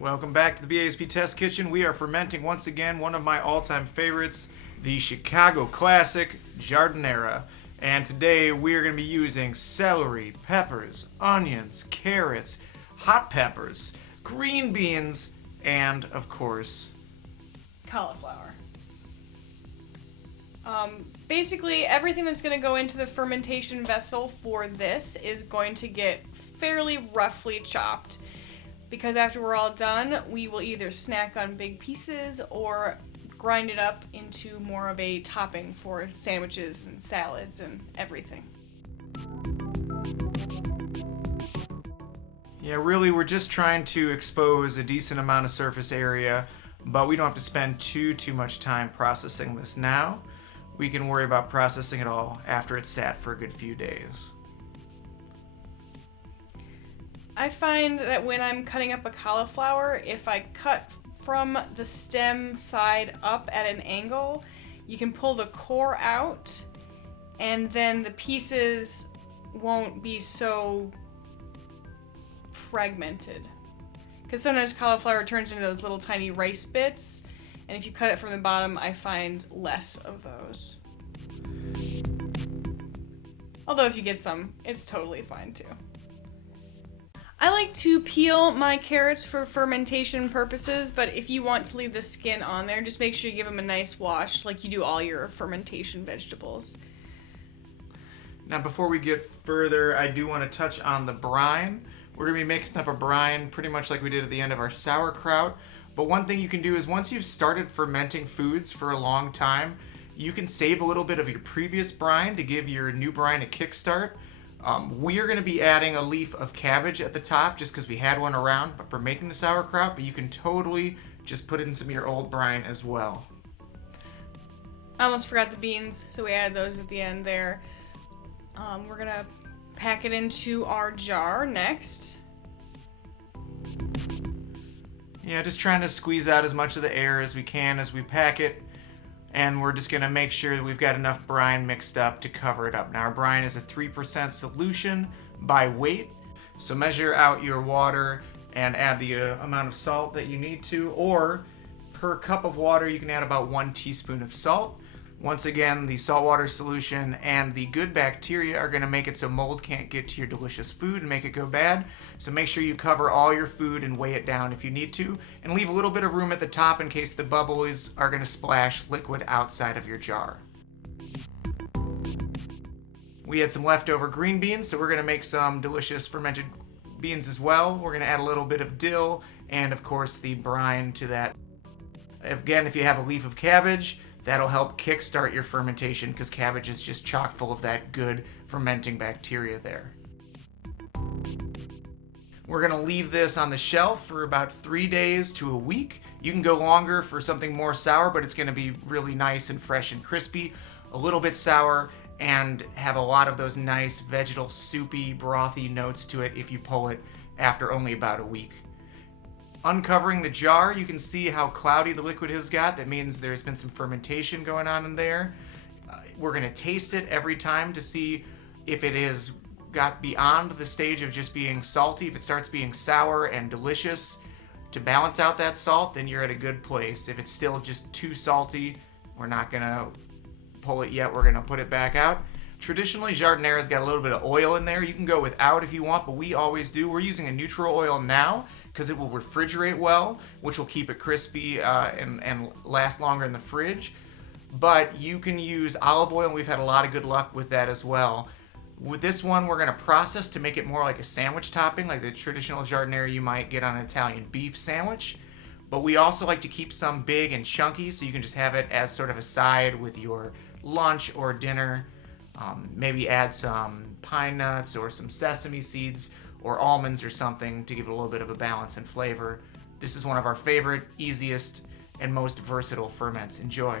Welcome back to the BASP Test Kitchen. We are fermenting once again one of my all-time favorites, the Chicago classic Giardiniera. And today we are going to be using celery, peppers, onions, carrots, hot peppers, green beans, and of course, cauliflower. Basically, everything that's going to go into the fermentation vessel for this is going to get fairly roughly chopped, because after we're all done, we will either snack on big pieces or grind it up into more of a topping for sandwiches and salads and everything. Yeah, really we're just trying to expose a decent amount of surface area, but we don't have to spend too much time processing this now. We can worry about processing it all after it's sat for a good few days. I find that when I'm cutting up a cauliflower, if I cut from the stem side up at an angle, you can pull the core out, and then the pieces won't be so fragmented. Because sometimes cauliflower turns into those little tiny rice bits, and if you cut it from the bottom, I find less of those. Although if you get some, it's totally fine too. I like to peel my carrots for fermentation purposes, but if you want to leave the skin on there, just make sure you give them a nice wash like you do all your fermentation vegetables. Now before we get further, I do want to touch on the brine. We're going to be mixing up a brine pretty much like we did at the end of our sauerkraut. But one thing you can do is once you've started fermenting foods for a long time, you can save a little bit of your previous brine to give your new brine a kickstart. We are going to be adding a leaf of cabbage at the top just because we had one around but for making the sauerkraut, but you can totally just put in some of your old brine as well. I almost forgot the beans, so we added those at the end there. We're going to pack it into our jar next. Yeah, just trying to squeeze out as much of the air as we can as we pack it. And we're just going to make sure that we've got enough brine mixed up to cover it up. Now our brine is a 3% solution by weight. So measure out your water and add the amount of salt that you need to. Or per cup of water, you can add about 1 teaspoon of salt. Once again, the saltwater solution and the good bacteria are going to make it so mold can't get to your delicious food and make it go bad. So make sure you cover all your food and weigh it down if you need to, and leave a little bit of room at the top in case the bubbles are going to splash liquid outside of your jar. We had some leftover green beans, so we're going to make some delicious fermented beans as well. We're going to add a little bit of dill and of course the brine to that. Again, if you have a leaf of cabbage, that'll help kickstart your fermentation because cabbage is just chock full of that good fermenting bacteria there. We're going to leave this on the shelf for about 3 days to a week. You can go longer for something more sour, but it's going to be really nice and fresh and crispy, a little bit sour, and have a lot of those nice vegetal soupy, brothy notes to it if you pull it after only about a week. Uncovering the jar, you can see how cloudy the liquid has got. That means there's been some fermentation going on in there. We're going to taste it every time to see if it has got beyond the stage of just being salty. If it starts being sour and delicious, to balance out that salt, then you're at a good place. If it's still just too salty, we're not going to pull it yet. We're going to put it back out. Traditionally, Giardiniera's got a little bit of oil in there. You can go without if you want, but we always do. We're using a neutral oil now because it will refrigerate well, which will keep it crispy and last longer in the fridge. But you can use olive oil, and we've had a lot of good luck with that as well. With this one, we're going to process to make it more like a sandwich topping, like the traditional Giardiniera you might get on an Italian beef sandwich. But we also like to keep some big and chunky, so you can just have it as sort of a side with your lunch or dinner. Maybe add some pine nuts or some sesame seeds or almonds or something to give it a little bit of a balance and flavor. This is one of our favorite, easiest, and most versatile ferments. Enjoy.